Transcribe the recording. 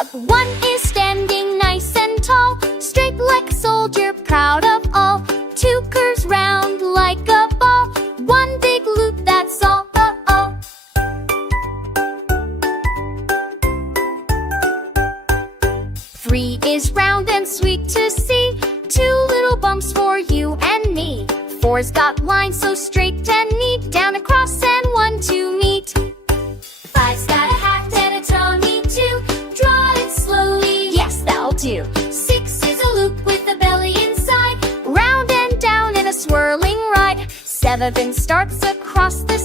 up. One is standing nice and tall, straight like a soldier, proud of all. Two curves round like a ball, one big loop, that's all. Three is round and sweet to see, two little bumps for you and me. Four's got lines so straight and neat, down across and one to meet. Five's got a hat and a tummy too, draw it slowly, yes that'll do. Six is a loop with a belly inside, round and down in a swirling ride. Seven starts across the